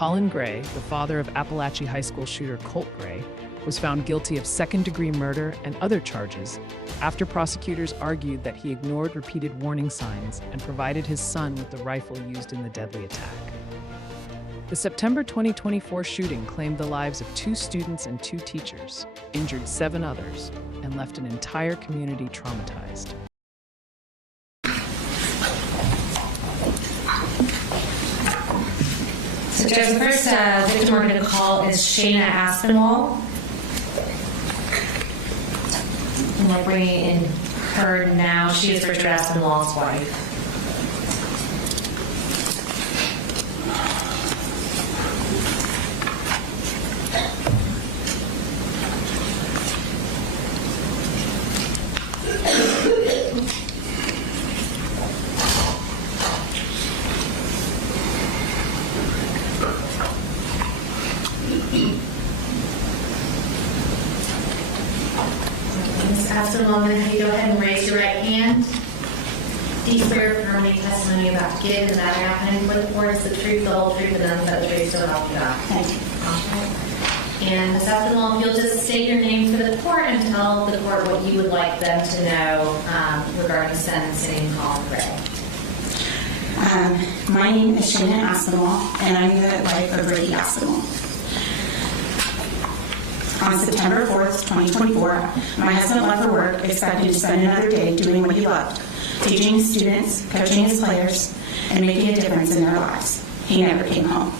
Colin Gray, the father of Apalachee High School shooter Colt Gray, was found guilty of second-degree murder and other charges after prosecutors argued that he ignored repeated warning signs and provided his son with the rifle used in the deadly attack. The September 2024 shooting claimed the lives of 2 students and 2 teachers, injured 7 others, and left an entire community traumatized. So Judge, the first victim we're going to call is Shayna Aspinwall. And we're bringing in her now. She is Richard Aspinwall's wife. Ms. Aspinwall, I'm going to have you go ahead and raise your right hand. Do you swear or affirm any testimony you're about to give in the matter happening before the court is the truth, the whole truth, and nothing but the truth, so help you God? Thank you. And Ms. Aspinwall, if you'll just state your name for the court and tell the court what you would like them to know regarding sentencing Colin Gray. My name is Shayna Aspinwall, and I'm the wife of Ricky Aspinwall. On September 4th, 2024, my husband left for work expecting to spend another day doing what he loved, teaching his students, coaching his players, and making a difference in their lives. He never came home.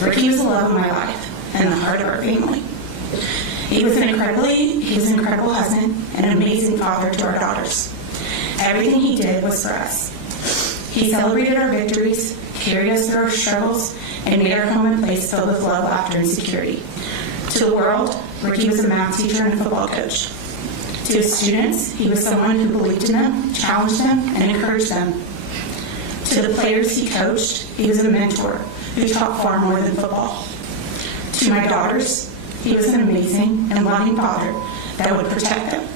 Ricky was the love of my life and the heart of our family. He was an incredible husband and an amazing father to our daughters. Everything he did was for us. He celebrated our victories, carried us through our struggles, and made our home a place filled with love, laughter, and security. To the world, Ricky was a math teacher and a football coach. To his students, he was someone who believed in them, challenged them, and encouraged them. To the players he coached, he was a mentor who taught far more than football. To my daughters, he was an amazing and loving father that would protect them.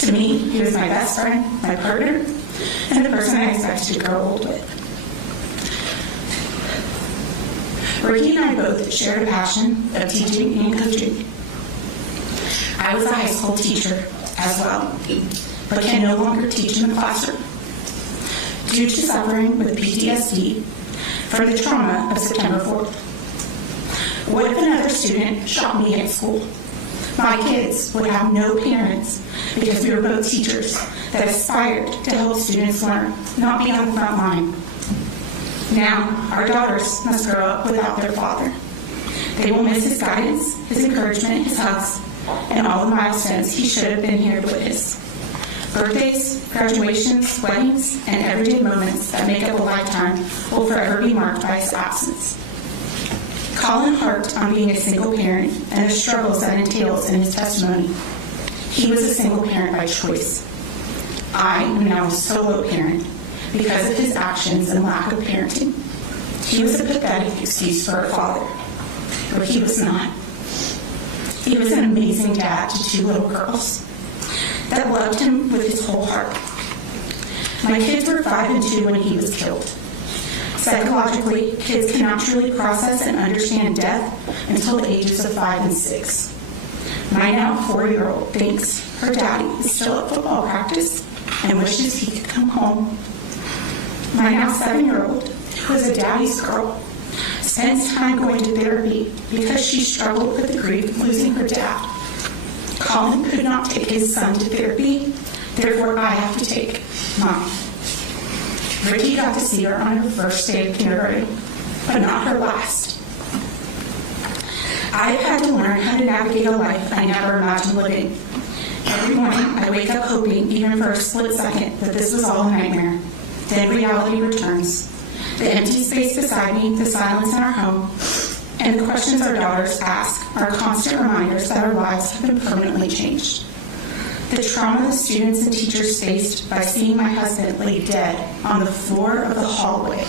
To me, he was my best friend, my partner, and the person I expected to grow old with. Ricky and I both shared a passion of teaching and coaching. I was a high school teacher as well, but can no longer teach in the classroom. Due to suffering with PTSD from the trauma of September 4th. What if another student shot me at school? My kids would have no parents because we were both teachers that aspired to help students learn, not be on the front line. Now, our daughters must grow up without their father. They will miss his guidance, his encouragement, his hugs, and all the milestones he should have been here to witness. Birthdays, graduations, weddings, and everyday moments that make up a lifetime will forever be marked by his absence. Colin harped on being a single parent and the struggles that entails in his testimony. He was a single parent by choice. I am now a solo parent because of his actions and lack of parenting. He was a pathetic excuse for a father, but he was not. He was an amazing dad to 2 little girls that loved him with his whole heart. My kids were 5 and 2 when he was killed. Psychologically, kids cannot truly process and understand death until the ages of 5 and 6. My now 4-year-old thinks her daddy is still at football practice and wishes he could come home. My now 7-year-old, who is a daddy's girl, spends time going to therapy because she struggled with the grief of losing her dad. Colin could not take his son to therapy, therefore I have to take mine. Ricky got to see her on her first day of kindergarten, but not her last. I have had to learn how to navigate a life I never imagined living. Every morning, I wake up hoping, even for a split second, that this was all a nightmare. Then reality returns. The empty space beside me, the silence in our home, and the questions our daughters ask are constant reminders that our lives have been permanently changed. The trauma the students and teachers faced by seeing my husband lay dead on the floor of the hallway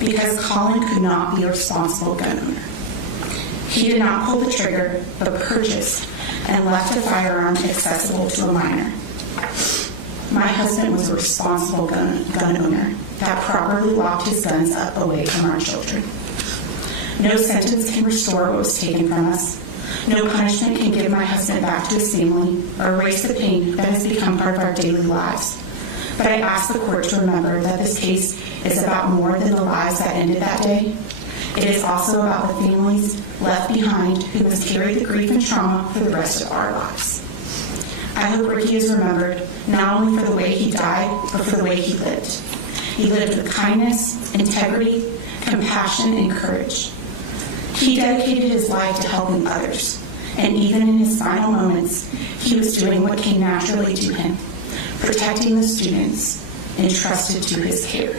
because Colin could not be a responsible gun owner. He did not pull the trigger, but purchased and left a firearm accessible to a minor. My husband was a responsible gun owner that properly locked his guns up away from our children. No sentence can restore what was taken from us. No punishment can give my husband back to his family or erase the pain that has become part of our daily lives. But I ask the court to remember that this case is about more than the lives that ended that day. It is also about the families left behind who must carry the grief and trauma for the rest of our lives. I hope Ricky is remembered not only for the way he died, but for the way he lived. He lived with kindness, integrity, compassion, and courage. He dedicated his life to helping others, and even in his final moments, he was doing what came naturally to him, protecting the students entrusted to his care.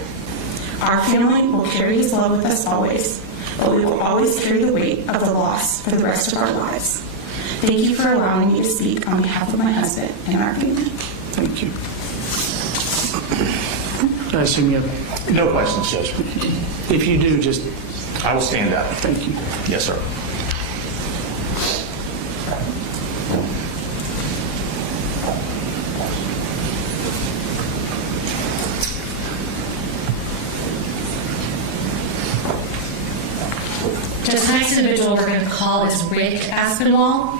Our family will carry his love with us always, but we will always carry the weight of the loss for the rest of our lives. Thank you for allowing me to speak on behalf of my husband and our family. Thank you. I assume you have... No questions, Judge. If you do, just... I will stand up. Thank you. Yes, sir. Just the next individual we're going to call is Rick Aspinwall.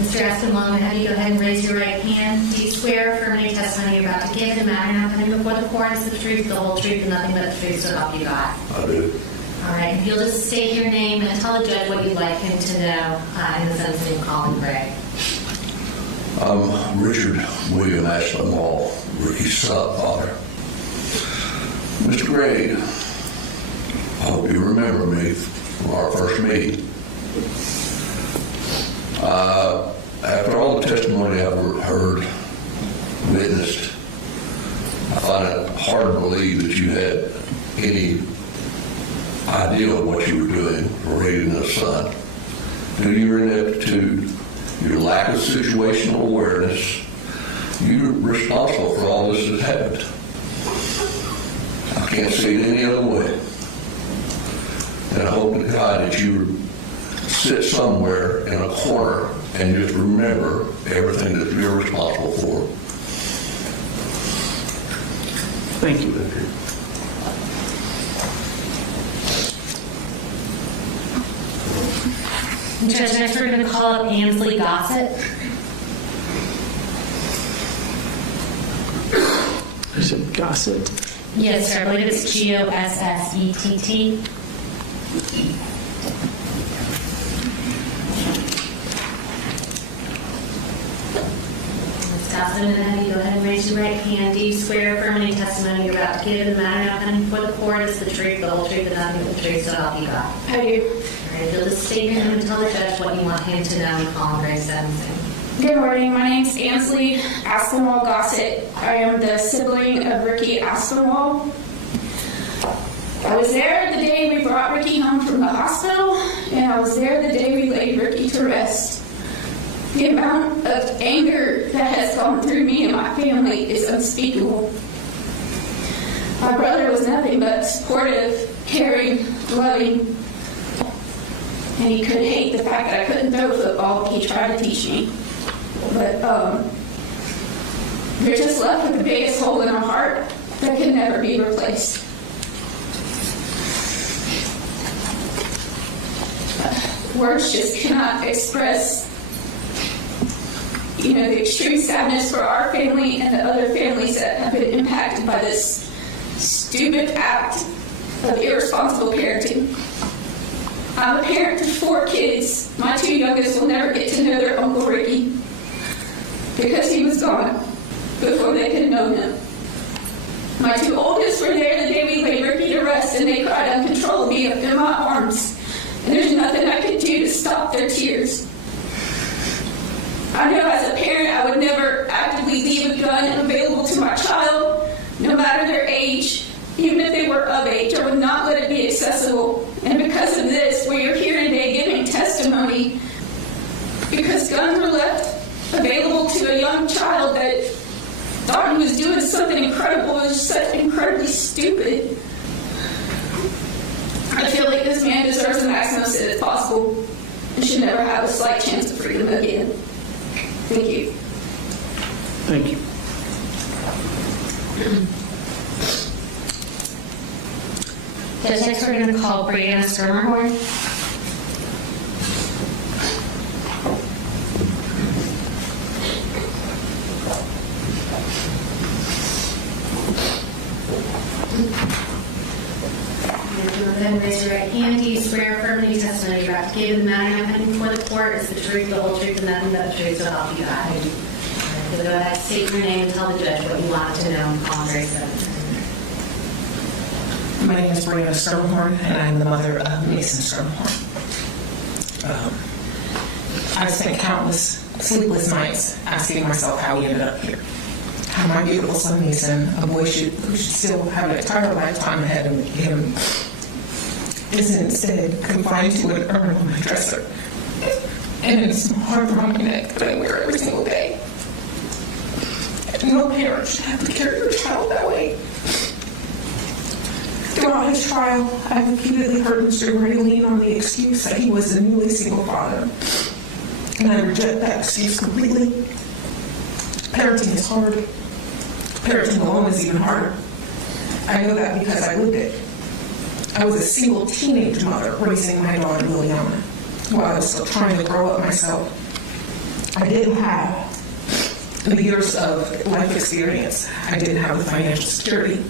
Mr. Aspinwall, I'm going to have you go ahead and raise your right hand. Do you swear affirm any testimony you're about to give the matter now coming before the court is the truth, the whole truth, and nothing but the truth, so help you God? I do. All right. If you'll just state your name and tell the judge what you'd like him to know in the sentencing of Colin Gray. I'm Richard William Aspinwall, Ricky's stepfather. Mr. Gray, I hope you remember me from our first meeting. After all the testimony I've heard, witnessed, I find it hard to believe that you had any idea of what you were doing for raising a son. Due to your ineptitude, your lack of situational awareness, you're responsible for all this that happened. I can't see it any other way. And I hope to God that you would sit somewhere in a corner and just remember everything that you're responsible for. Thank you. Judge, next we're going to call up Ansley Gossett. I said Gossett. Yes, sir. I believe it's Gossett. Ms. Gossett, I'm going to have you go ahead and raise your right hand. Do you swear affirm any testimony you're about to give in the matter now coming before the court is the truth, the whole truth, and nothing but the truth, so help you God? I do. All right, you'll just state your name and tell the judge what you want him to know in Colin Gray's sentencing. Good morning. My name is Ansley Aspinwall Gossett. I am the sibling of Ricky Aspinwall. I was there the day we brought Ricky home from the hospital, and I was there the day we laid Ricky to rest. The amount of anger that has gone through me and my family is unspeakable. My brother was nothing but supportive, caring, loving, and he could hate the fact that I couldn't throw football. He tried to teach me. But we're just left with the biggest hole in our heart that can never be replaced. Words just cannot express, the extreme sadness for our family and the other families that have been impacted by this stupid act of irresponsible parenting. I'm a parent to 4 kids. My 2 youngest will never get to know their Uncle Ricky because he was gone before they could know him. My 2 oldest were there the day we laid Ricky to rest, and they cried uncontrollably in my arms. And there's nothing I could do to stop their tears. I know as a parent I would never actively leave a gun available to my child, no matter their age. Even if they were of age, I would not let it be accessible. And because of this, we are here today giving testimony because guns were left available to a young child that thought he was doing something incredible was so incredibly stupid. I feel like this man deserves the maximum sentence possible and should never have a slight chance of freedom again. Thank you. Thank you. Judge, next we're going to call Brianna Skirmerhorn. Then raise your right hand. Do you swear affirmity testimony you're about to give in the matter now pending before the court is the truth, the whole truth, and nothing but the truth, so help you God? I do. Go ahead, state your name and tell the judge what you wanted to know on Colin Gray 7. My name is Brianna Skirmerhorn, and I'm the mother of Mason Skirmerhorn. I've spent countless sleepless nights asking myself how he ended up here. How my beautiful son Mason, a boy who should still have an entire lifetime ahead of him, is instead confined to an urn on my dresser. And it's hard around my neck that I wear every single day. And no parent should have to carry their child that way. Throughout his trial, I repeatedly heard Mr. Gray lean on the excuse that he was a newly single father. And I reject that excuse completely. Parenting is hard. Parenting alone is even harder. I know that because I lived it. I was a single teenage mother raising my daughter Liliana while I was still trying to grow up myself. I didn't have the years of life experience. I didn't have the financial security.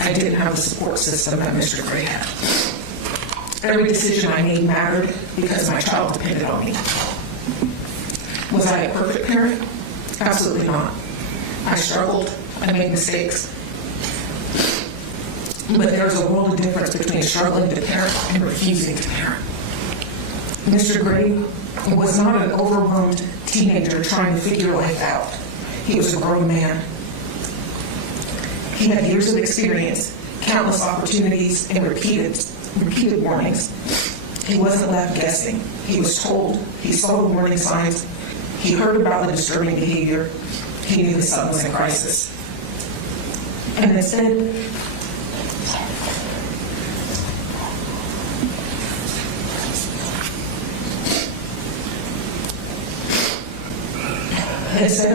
I didn't have the support system that Mr. Gray had. Every decision I made mattered because my child depended on me. Was I a perfect parent? Absolutely not. I struggled. I made mistakes. But there's a world of difference between struggling to parent and refusing to parent. Mr. Gray was not an overwhelmed teenager trying to figure life out. He was a grown man. He had years of experience, countless opportunities, and repeated warnings. He wasn't left guessing. He was told. He saw the warning signs. He heard about the disturbing behavior. He knew his son was in crisis. And instead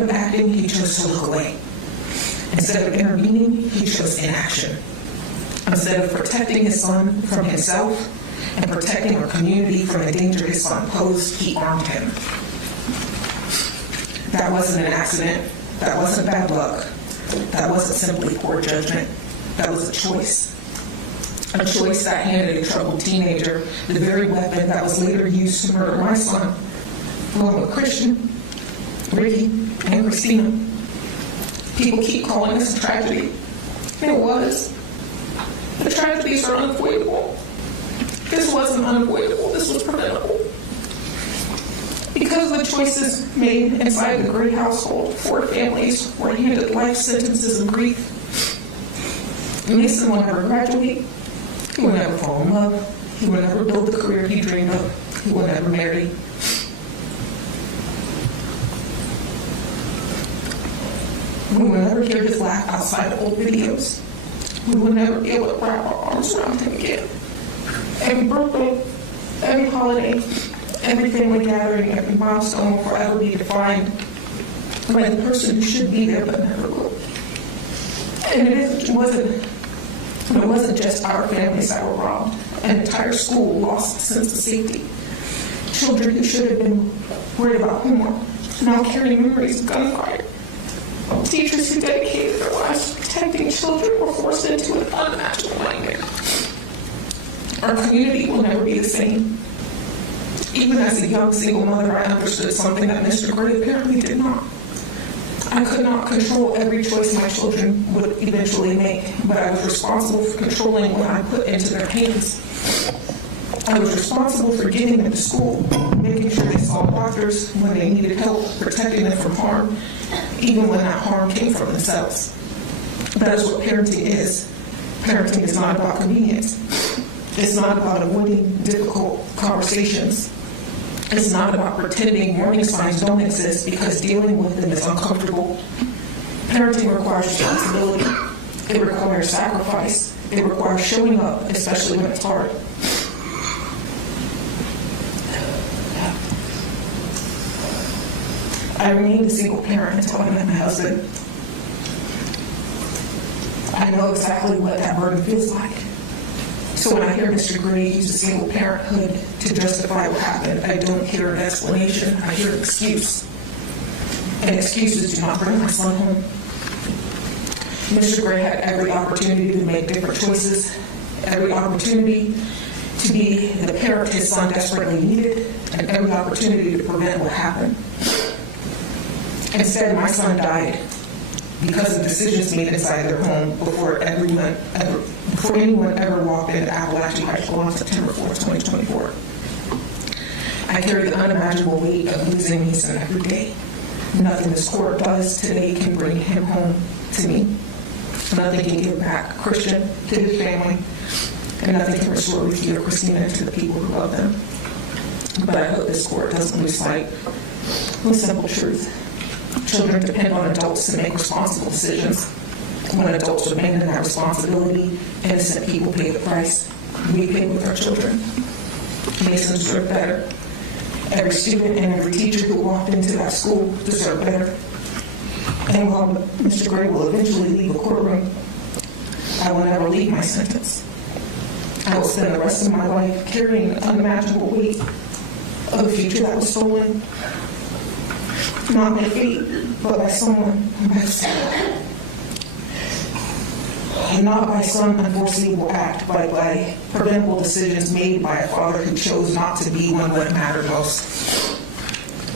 of acting, he chose to look away. Instead of intervening, he chose inaction. Instead of protecting his son from himself and protecting our community from the danger his son posed, he armed him. That wasn't an accident. That wasn't bad luck. That wasn't simply poor judgment. That was a choice. A choice that handed a troubled teenager the very weapon that was later used to murder my son, along with Christian, Ricky, and Christina. People keep calling this a tragedy. And it was. The tragedies are unavoidable. This wasn't unavoidable. This was preventable. Because of the choices made inside the Gray household, 4 families were handed life sentences of grief. Mason will never graduate. He will never fall in love. He will never build the career he dreamed of. He will never marry. We will never hear his laugh outside of old videos. We will never be able to wrap our arms around him again. Every birthday, every holiday, every family gathering, every milestone will forever be defined by the person who should be there but never will. And it wasn't just our families that were robbed. An entire school lost a sense of safety. Children who should have been worried about homework now carry memories of gunfire. Teachers who dedicated their lives to protecting children were forced into an unimaginable nightmare. Our community will never be the same. Even as a young single mother, I understood something that Mr. Gray apparently did not. I could not control every choice my children would eventually make, but I was responsible for controlling what I put into their hands. I was responsible for getting them to school, making sure they saw doctors when they needed help, protecting them from harm, even when that harm came from themselves. That is what parenting is. Parenting is not about convenience. It's not about avoiding difficult conversations. It's not about pretending warning signs don't exist because dealing with them is uncomfortable. Parenting requires responsibility. It requires sacrifice. It requires showing up, especially when it's hard. I remained a single parent until I met my husband. I know exactly what that burden feels like. So when I hear Mr. Gray use a single parenthood to justify what happened, I don't hear an explanation. I hear an excuse. And excuses do not bring my son home. Mr. Gray had every opportunity to make different choices, every opportunity to be the parent his son desperately needed, and every opportunity to prevent what happened. Instead, my son died because of decisions made inside their home before anyone ever walked into Apalachee High School on September 4th, 2024. I carry the unimaginable weight of losing my son every day. Nothing this court does today can bring him home to me. Nothing can give back Christian to his family, and nothing can restore Ricky or Christina to the people who love them. But I hope this court doesn't lose sight of simple truth. Children depend on adults to make responsible decisions. When adults abandon that responsibility, innocent people pay the price. We pay with our children. Masons deserve better. Every student and every teacher who walked into that school deserve better. And while Mr. Gray will eventually leave the courtroom, I will never leave my sentence. I will spend the rest of my life carrying the unimaginable weight of a future that was stolen. Not by fate, but by someone by mistake. And not by some unforeseeable act, but by preventable decisions made by a father who chose not to be one what mattered most.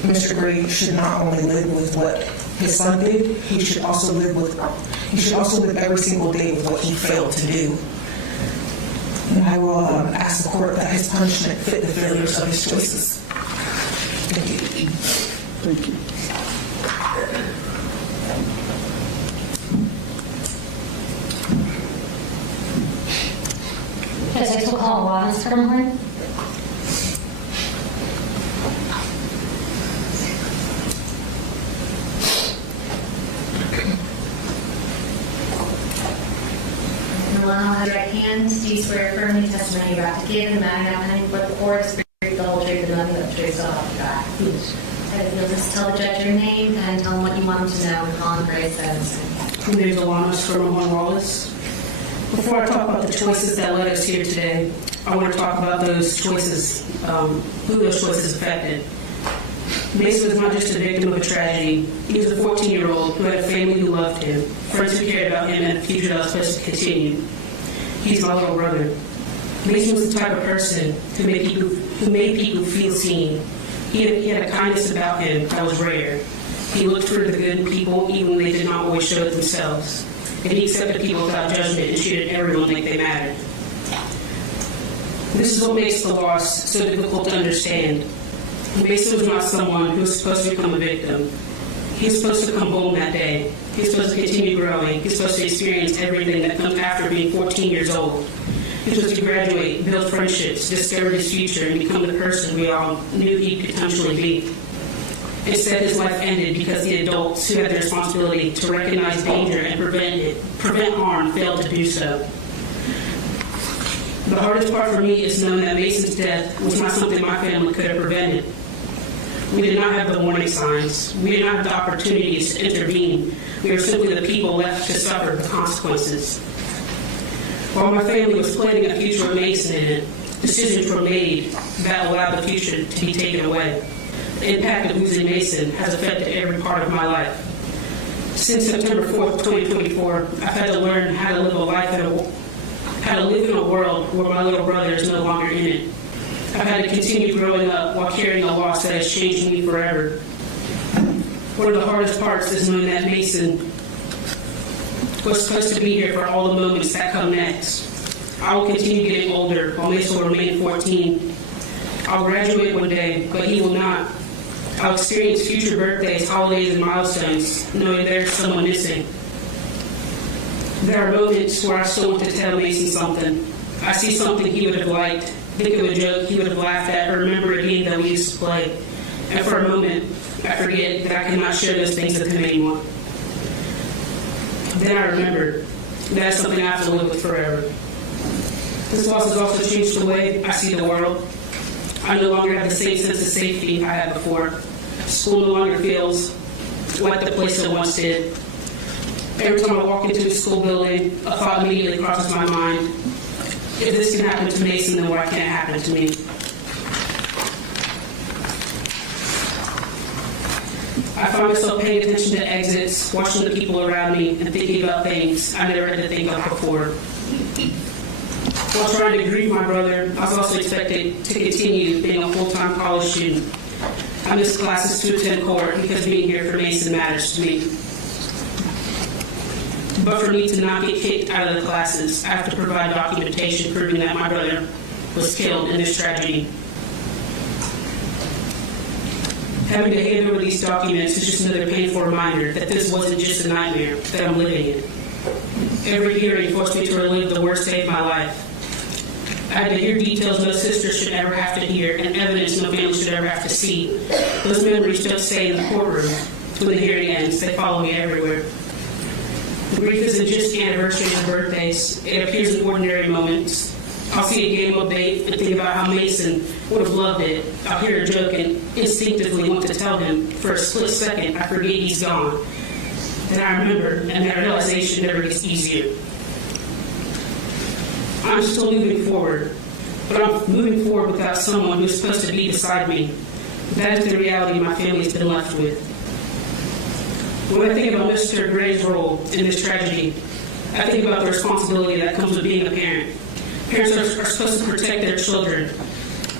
Mr. Gray should not only live with what his son did, he should also live every single day with what he failed to do. And I will ask the court that his punishment fit the failures of his choices. Thank you. Thank you. Yes, I will call Wallace from Horn. Have your right hand. Do you swear affirming testimony you're about to give and the matter now pending before the court is the whole truth and nothing but the truth, so help you God? Yes. You'll just tell the judge your name and tell him what you want him to know when Colin Gray says. My name is Alana from Wallace. Before I talk about the choices that led us here today, I want to talk about those choices, who those choices affected. Mason was not just a victim of a tragedy. He was a 14-year-old who had a family who loved him, friends who cared about him, and a future that was supposed to continue. He's my little brother. Mason was the type of person who made people feel seen. He had a kindness about him that was rare. He looked for the good in people even when they did not always show it themselves. And he accepted people without judgment and treated everyone like they mattered. This is what makes the loss so difficult to understand. Mason was not someone who was supposed to become a victim. He was supposed to come home that day. He was supposed to continue growing. He was supposed to experience everything that comes after being 14 years old. He was supposed to graduate, build friendships, discover his future, and become the person we all knew he could potentially be. Instead, his life ended because the adults who had the responsibility to recognize danger and prevent harm failed to do so. The hardest part for me is knowing that Mason's death was not something my family could have prevented. We did not have the warning signs. We did not have the opportunities to intervene. We were simply the people left to suffer the consequences. While my family was planning a future with Mason in it, decisions were made that allowed the future to be taken away. The impact of losing Mason has affected every part of my life. Since September 4th, 2024, I've had to learn how to live in a world where my little brother is no longer in it. I've had to continue growing up while carrying a loss that has changed me forever. One of the hardest parts is knowing that Mason was supposed to be here for all the moments that come next. I will continue getting older while Mason will remain 14. I'll graduate one day, but he will not. I'll experience future birthdays, holidays, and milestones, knowing there's someone missing. There are moments where I still want to tell Mason something. I see something he would have liked. think of a joke he would have laughed at, or remember a game that we used to play. And for a moment, I forget that I cannot share those things with him anymore. Then I remember that's something I have to live with forever. This loss has also changed the way I see the world. I no longer have the same sense of safety I had before. School no longer feels like the place it once did. Every time I walk into a school building, a thought immediately crosses my mind. If this can happen to Mason, then why can't it happen to me? I find myself paying attention to exits, watching the people around me, and thinking about things I never had to think of before. While trying to grieve my brother, I was also expected to continue being a full-time college student. I missed classes to attend court because being here for Mason matters to me. But for me to not get kicked out of the classes, I have to provide documentation proving that my brother was killed in this tragedy. Having to hand over these documents is just another painful reminder that this wasn't just a nightmare that I'm living in. Every hearing forced me to relive the worst day of my life. I had to hear details no sister should ever have to hear and evidence no family should ever have to see. Those memories don't stay in the courtroom. When the hearing ends, they follow me everywhere. The grief isn't just anniversaries and birthdays. It appears in ordinary moments. I'll see a game update and think about how Mason would have loved it. I'll hear a joke and instinctively want to tell him. For a split second, I forget he's gone. Then I remember, and that realization never gets easier. I'm still moving forward, but I'm moving forward without someone who's supposed to be beside me. That is the reality my family's been left with. When I think about Mr. Gray's role in this tragedy, I think about the responsibility that comes with being a parent. Parents are supposed to protect their children.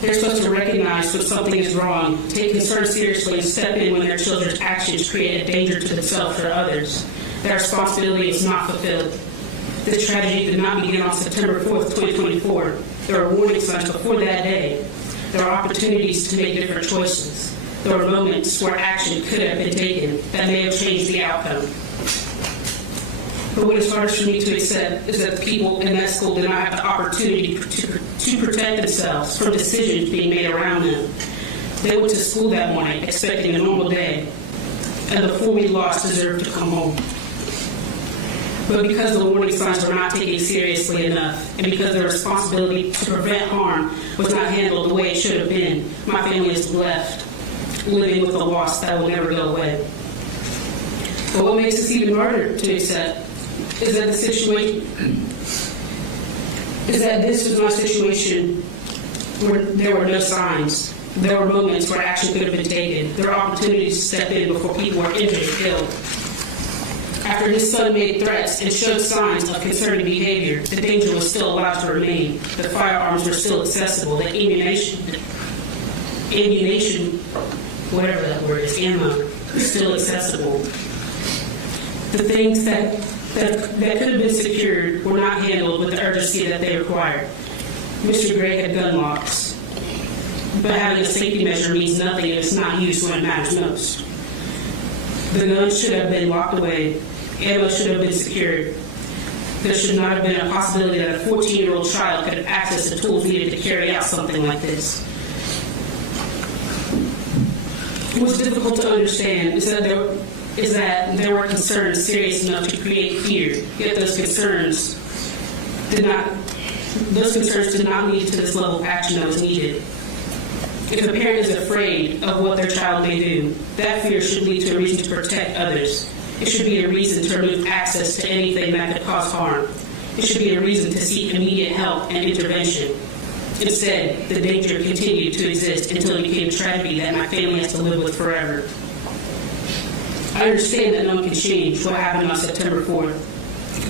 They're supposed to recognize when something is wrong, take concern seriously, and step in when their children's actions create a danger to themselves or others. That responsibility is not fulfilled. This tragedy did not begin on September 4th, 2024. There were warning signs before that day. There were opportunities to make different choices. There were moments where action could have been taken that may have changed the outcome. But what is hardest for me to accept is that the people in that school did not have the opportunity to protect themselves from decisions being made around them. They went to school that morning expecting a normal day, and the 4 we lost deserved to come home. But because the warning signs were not taken seriously enough, and because the responsibility to prevent harm was not handled the way it should have been, my family is left living with a loss that will never go away. But what makes us even harder to accept is that this was not a situation where there were no signs. There were moments where action could have been taken. There were opportunities to step in before people were injured or killed. After his son made threats and showed signs of concerning behavior, the danger was still allowed to remain. The firearms were still accessible. The ammunition, whatever that word is, ammo, was still accessible. The things that could have been secured were not handled with the urgency that they required. Mr. Gray had gun locks, but having a safety measure means nothing if it's not used when it matters most. The guns should have been locked away. Ammo should have been secured. There should not have been a possibility that a 14-year-old child could have access to tools needed to carry out something like this. What's difficult to understand is that there were concerns serious enough to create fear, yet those concerns did not lead to this level of action that was needed. If a parent is afraid of what their child may do, that fear should lead to a reason to protect others. It should be a reason to remove access to anything that could cause harm. It should be a reason to seek immediate help and intervention. Instead, the danger continued to exist until it became a tragedy that my family has to live with forever. I understand that no one can change what happened on September 4th.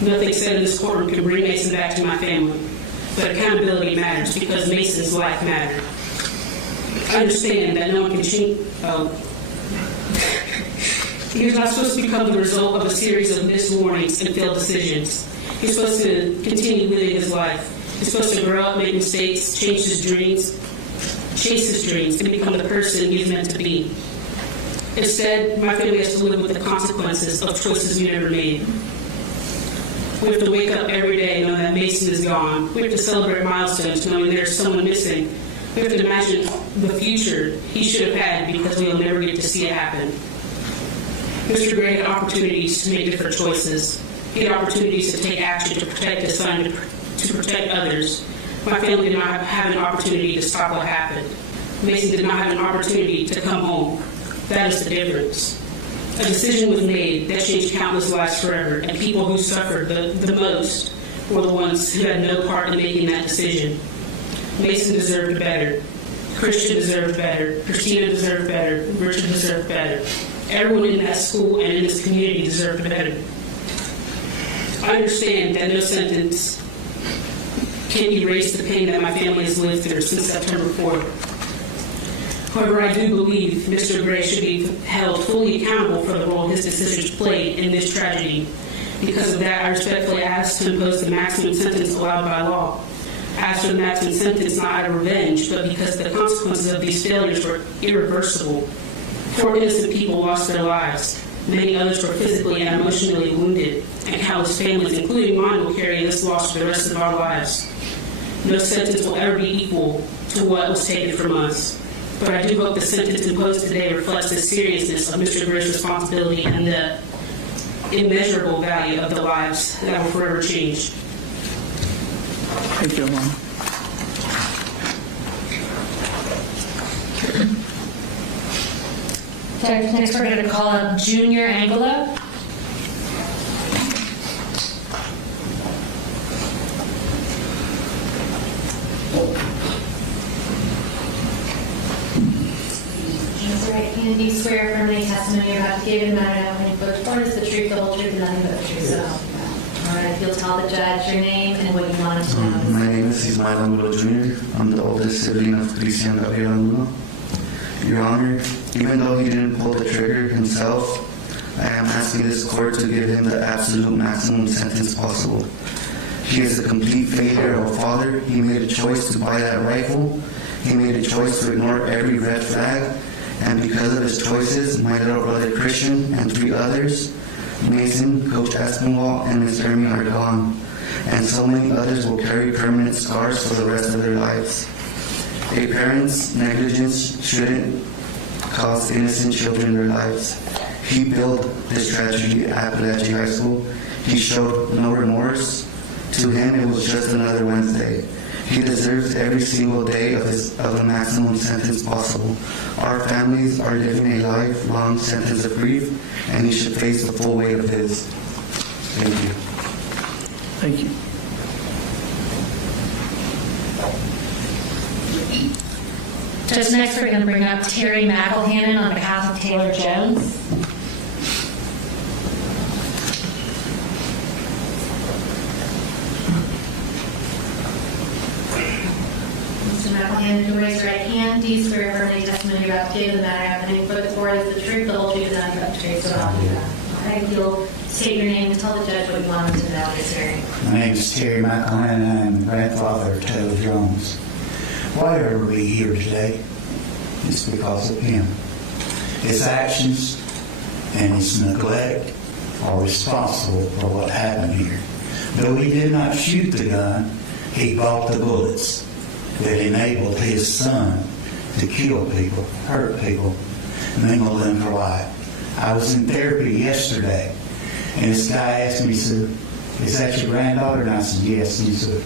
Nothing said in this courtroom can bring Mason back to my family. But accountability matters because Mason's life mattered. I understand that no one can change. He was not supposed to become the result of a series of missed warnings and failed decisions. He's supposed to continue living his life. He's supposed to grow up, make mistakes, chase his dreams, and become the person he's meant to be. Instead, my family has to live with the consequences of choices we never made. We have to wake up every day knowing that Mason is gone. We have to celebrate milestones knowing there's someone missing. We have to imagine the future he should have had because we will never get to see it happen. Mr. Gray had opportunities to make different choices. He had opportunities to take action to protect his son, to protect others. My family did not have an opportunity to stop what happened. Mason did not have an opportunity to come home. That is the difference. A decision was made that changed countless lives forever, and people who suffered the most were the ones who had no part in making that decision. Mason deserved better. Christian deserved better. Christina deserved better. Richard deserved better. Everyone in that school and in this community deserved better. I understand that no sentence can erase the pain that my family has lived through since September 4th. However, I do believe Mr. Gray should be held fully accountable for the role his decisions played in this tragedy. Because of that, I respectfully ask to impose the maximum sentence allowed by law. I ask for the maximum sentence not out of revenge, but because the consequences of these failures were irreversible. 4 innocent people lost their lives. Many others were physically and emotionally wounded, and countless families, including mine, will carry this loss for the rest of our lives. No sentence will ever be equal to what was taken from us. But I do hope the sentence imposed today reflects the seriousness of Mr. Gray's responsibility and the immeasurable value of the lives that will forever change. Thank you, Alana. Next, we're going to call up Junior Angelo. Raise your right hand. Do you swear affirming the testimony you're about to give in the matter now when you put forward is the truth, the whole truth, and nothing but the truth? So, all right, you'll tell the judge your name and what you wanted to know. My name is Ismael Angulo Jr. I'm the oldest sibling of Cristian Gabriel Angulo. Your Honor, even though he didn't pull the trigger himself, I am asking this court to give him the absolute maximum sentence possible. He is a complete failure of a father. He made a choice to buy that rifle. He made a choice to ignore every red flag. And because of his choices, my little brother Christian and 3 others, Mason, Coach Aspinwall, and Ms. Ermi are gone. And so many others will carry permanent scars for the rest of their lives. A parent's negligence shouldn't cost innocent children their lives. He built this tragedy at Apalachee High School. He showed no remorse. To him, it was just another Wednesday. He deserves every single day of the maximum sentence possible. Our families are living a lifelong sentence of grief, and he should face the full weight of his. Thank you. Thank you. Just next, we're going to bring up Terry McElhannon on behalf of Taylor Jones. Mr. McElhannon, to raise your right hand, do you swear affirming the testimony you're about to give in the matter happening for the court is the truth, the whole truth, and nothing but the truth? So I'll do that. All right, you'll state your name and tell the judge what you want him to know this hearing. My name is Terry McElhannon. I'm the grandfather of Taylor Jones. Why are we here today? It's because of him. His actions and his neglect are responsible for what happened here. Though he did not shoot the gun, he bought the bullets that enabled his son to kill people, hurt people, mangle them for life. I was in therapy yesterday, and this guy asked me, he said, "Is that your granddaughter?" And I said, "Yes." And he said,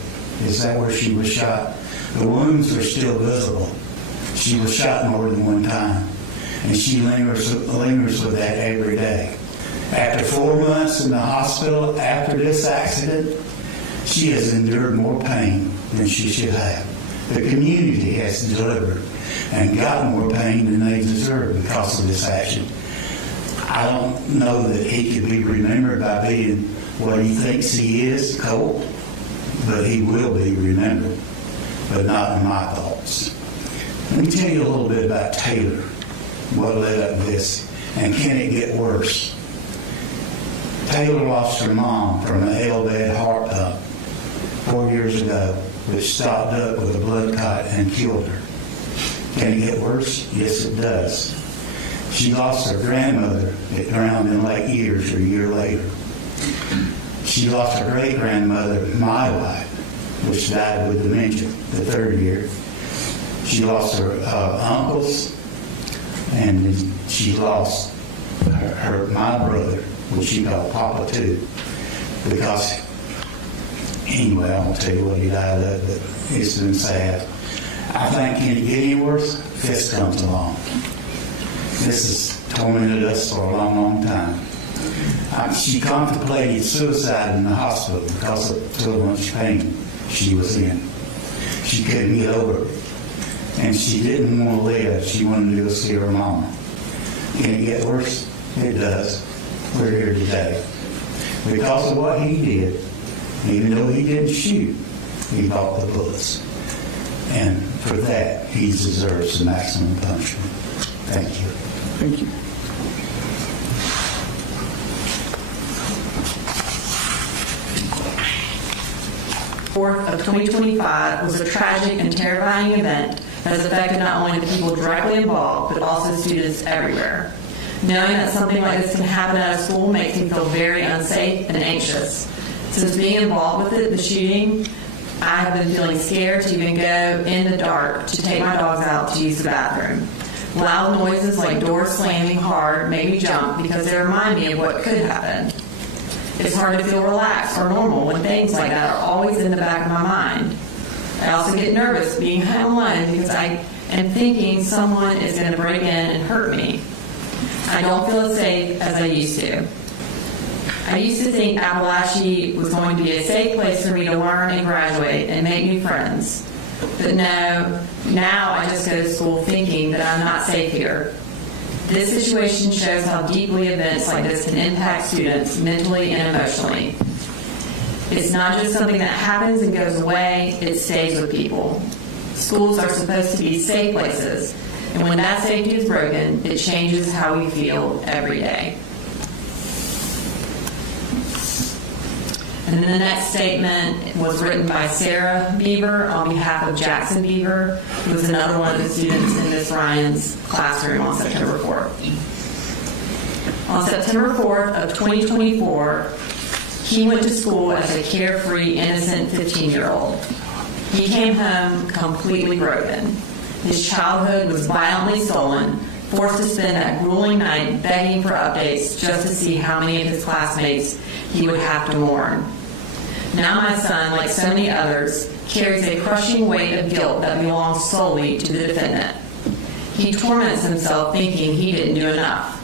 "Is that where she was shot?" The wounds are still visible. She was shot more than one time, and she lingers with that every day. After 4 months in the hospital after this accident, she has endured more pain than she should have. The community has delivered and got more pain than they deserve because of this action. I don't know that he could be remembered by being what he thinks he is, Colt, but he will be remembered, but not in my thoughts. Let me tell you a little bit about Taylor, what led up to this, and can it get worse? Taylor lost her mom from an L-bed heart pump 4 years ago, which stopped up with a blood clot and killed her. Can it get worse? Yes, it does. She lost her grandmother that drowned in Lake Erie a year later. She She lost her great-grandmother, my wife, which died with dementia the third year. She lost her uncles, and then she lost my brother, which she called Papa too, because anyway, I won't tell you what he died of, but it's been sad. I think, can it get any worse? Fist comes along. This has tormented us for a long, long time. She contemplated suicide in the hospital because of so much pain she was in. She couldn't get over it. And she didn't want to live. She wanted to go see her mama. Can it get worse? It does. We're here today. Because of what he did, even though he didn't shoot, he bought the bullets. And for that, he deserves the maximum punishment. Thank you. Thank you. Of 2025 was a tragic and terrifying event that has affected not only the people directly involved, but also students everywhere. Knowing that something like this can happen at a school makes me feel very unsafe and anxious. Since being involved with the shooting, I have been feeling scared to even go in the dark to take my dogs out to use the bathroom. Loud noises like doors slamming hard make me jump because they remind me of what could happen. It's hard to feel relaxed or normal when things like that are always in the back of my mind. I also get nervous being home alone because I am thinking someone is going to break in and hurt me. I don't feel as safe as I used to. I used to think Apalachee was going to be a safe place for me to learn and graduate and make new friends. But no, now I just go to school thinking that I'm not safe here. This situation shows how deeply events like this can impact students mentally and emotionally. It's not just something that happens and goes away, it stays with people. Schools are supposed to be safe places, and when that safety is broken, it changes how we feel every day. And then the next statement was written by Sarah Beaver on behalf of Jackson Beaver, who was another one of the students in Miss Ryan's classroom on September 4th. On September 4th of 2024, he went to school as a carefree, innocent 15-year-old. He came home completely broken. His childhood was violently stolen, forced to spend that grueling night begging for updates just to see how many of his classmates he would have to mourn. Now my son, like so many others, carries a crushing weight of guilt that belongs solely to the defendant. He torments himself thinking he didn't do enough.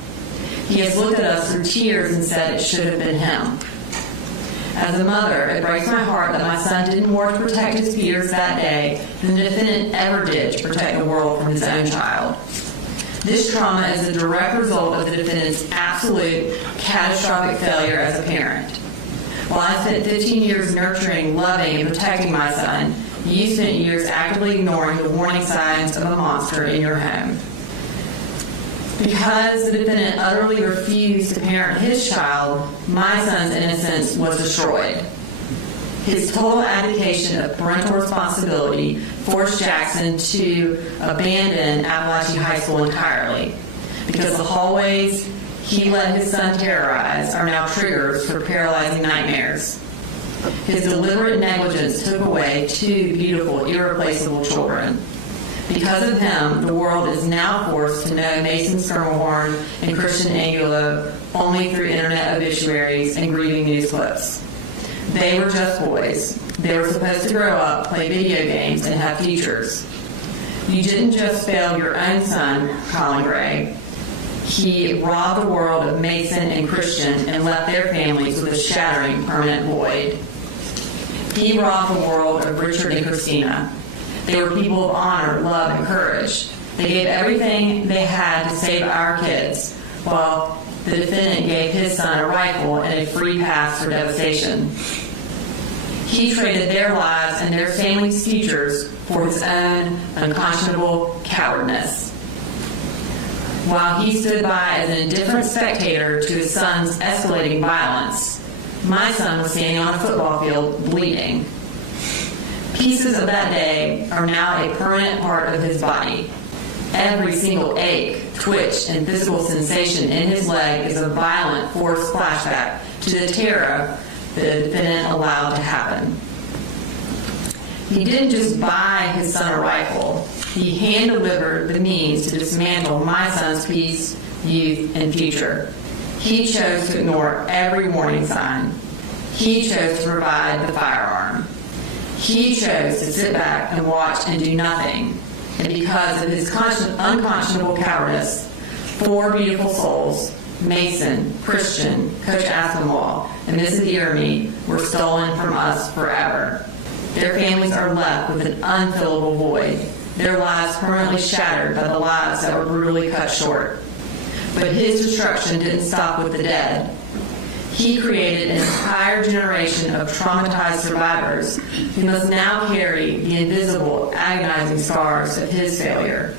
He has looked at us through tears and said it should have been him. As a mother, it breaks my heart that my son didn't more to protect his peers that day than the defendant ever did to protect the world from his own child. This trauma is a direct result of the defendant's absolute catastrophic failure as a parent. While I spent 15 years nurturing, loving, and protecting my son, you spent years actively ignoring the warning signs of a monster in your home. Because the defendant utterly refused to parent his child, my son's innocence was destroyed. His total abdication of parental responsibility forced Jackson to abandon Apalachee High School entirely, because the hallways he let his son terrorize are now triggers for paralyzing nightmares. His deliberate negligence took away two beautiful, irreplaceable children. Because of him, the world is now forced to know Mason Skirmahorn and Christian Angulo only through internet obituaries and grieving news clips. They were just boys. They were supposed to grow up, play video games, and have futures. You didn't just fail your own son, Colin Gray. He robbed the world of Mason and Christian and left their families with a shattering permanent void. He robbed the world of Richard and Christina. They were people of honor, love, and courage. They gave everything they had to save our kids, while the defendant gave his son a rifle and a free pass for devastation. He traded their lives and their families' futures for his own unconscionable cowardice. While he stood by as an indifferent spectator to his son's escalating violence, my son was standing on a football field bleeding. Pieces of that day are now a permanent part of his body. Every single ache, twitch, and physical sensation in his leg is a violent, forced flashback to the terror the defendant allowed to happen. He didn't just buy his son a rifle. He hand-delivered the means to dismantle my son's peace, youth, and future. He chose to ignore every warning sign. He chose to provide the firearm. He chose to sit back and watch and do nothing. And because of his unconscionable cowardice, 4 beautiful souls, Mason, Christian, Coach Aspinwall, and Mrs. Jeremy, were stolen from us forever. Their families are left with an unfillable void, their lives permanently shattered by the lives that were brutally cut short. But his destruction didn't stop with the dead. He created an entire generation of traumatized survivors who must now carry the invisible, agonizing scars of his failure.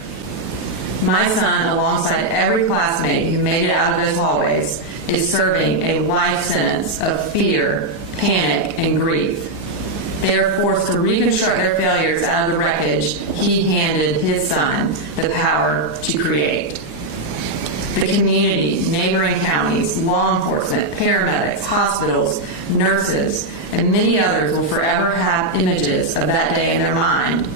My son, alongside every classmate who made it out of those hallways, is serving a life sentence of fear, panic, and grief. They are forced to reconstruct their failures out of the wreckage he handed his son the power to create. The community, neighboring counties, law enforcement, paramedics, hospitals, nurses, and many others will forever have images of that day in their mind,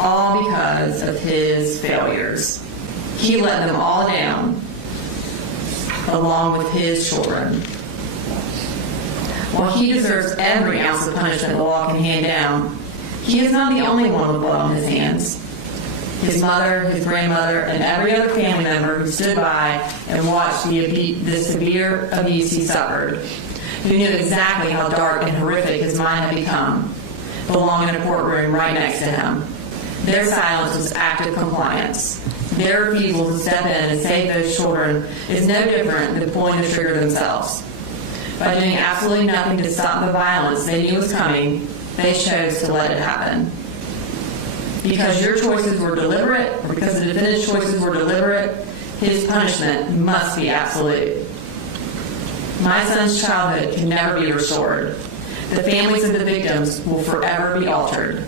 all because of his failures. He let them all down, along with his children. While he deserves every ounce of punishment the law can hand down, he is not the only one with blood on his hands. His mother, his grandmother, and every other family member who stood by and watched the severe abuse he suffered, who knew exactly how dark and horrific his mind had become, belong in a courtroom right next to him. Their silence was active compliance. Their refusal to step in and save those children is no different than pulling the trigger themselves. By doing absolutely nothing to stop the violence they knew was coming, they chose to let it happen. Because your choices were deliberate, or because the defendant's choices were deliberate, his punishment must be absolute. My son's childhood can never be restored. The families of the victims will forever be altered.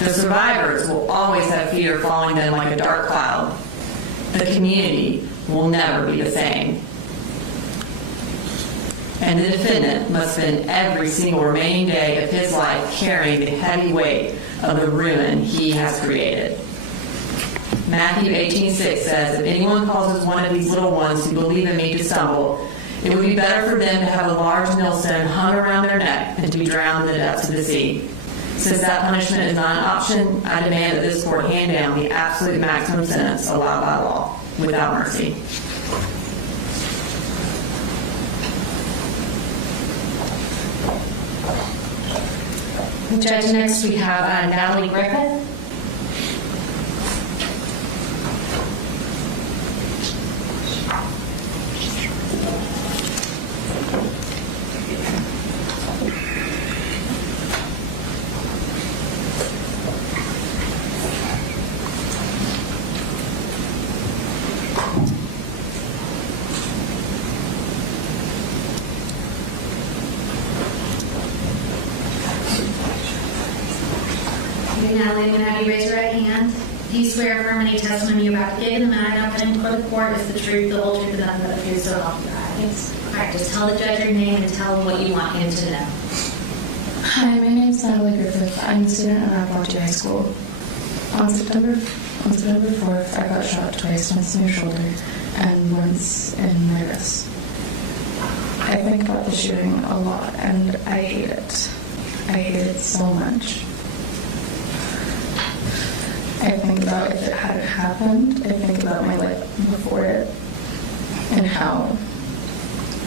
The survivors will always have fear following them like a dark cloud. The community will never be the same. And the defendant must spend every single remaining day of his life carrying the heavy weight of the ruin he has created. Matthew 18:6 says, if anyone causes one of these little ones who believe in me to stumble, it would be better for them to have a large millstone hung around their neck than to be drowned in the depths of the sea. Since that punishment is not an option, I demand that this court hand down the absolute maximum sentence allowed by law, without mercy. Judge, next we have Natalie Griffith. Natalie, I'm going to have you raise your right hand. Do you swear affirm any testimony you're about to give in the matter now put before the court is the truth, the whole truth, and nothing but the truth, so help you God? Yes. All right, just tell the judge your name and tell him what you want him to know. Hi, my name is Natalie Griffith. I'm a student at Apalachee High School. On September 4th, I got shot twice, once in my shoulder and once in my wrist. I think about the shooting a lot, and I hate it. I hate it so much. I think about if it hadn't happened. I think about my life before it and how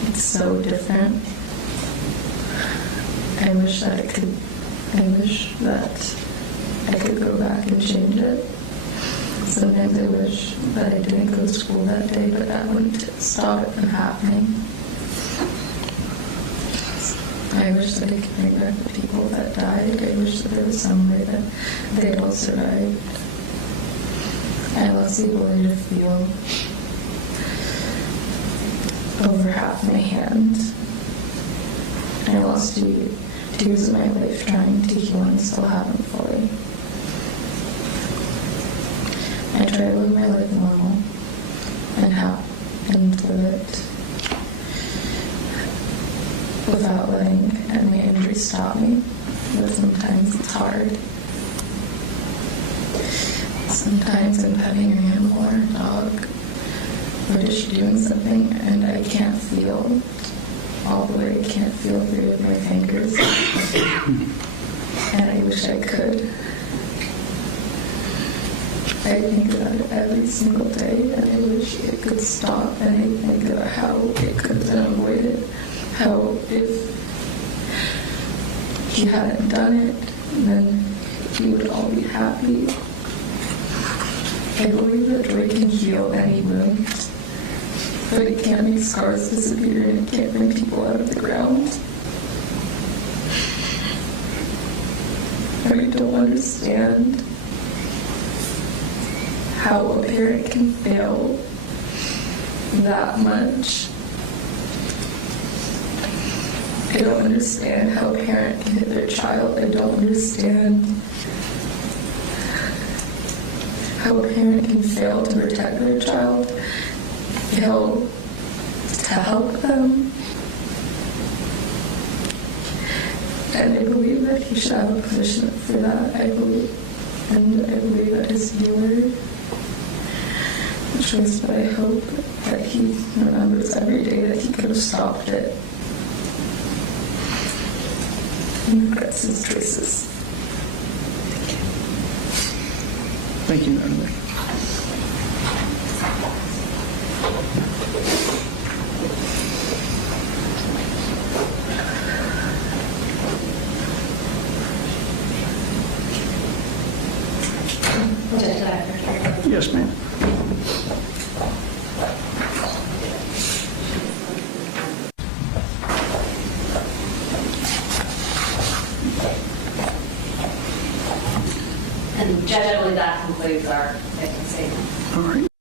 it's so different. I wish that I could go back and change it. Sometimes I wish that I didn't go to school that day, but that wouldn't stop it from happening. I wish that I could bring back the people that died. I wish that there was some way that they'd all survived. I lost the ability to feel over half my hand. I lost 2 years of my life trying to heal and still haven't fully. I try to live my life normal and live it without letting any injury stop me. But sometimes it's hard. Sometimes I'm petting an animal or a dog or just doing something and I can't feel all the way. I can't feel through with my fingers. And I wish I could. I think about it every single day, and I wish it could stop, and I think about how it could have been avoided. How if he hadn't done it, then we would all be happy. I believe that joy can heal any wound, but it can't make scars disappear, and it can't bring people out of the ground. I don't understand how a parent can fail that much. I don't understand how a parent can hit their child. I don't understand how a parent can fail to protect their child, fail to help them. And I believe that he should have a punishment for that. I believe that his healer choice, but I hope that he remembers every day that he could have stopped it. He regrets his choices. Thank you, Natalie. Yes, ma'am. And Judge, I believe that concludes our written statement. All right.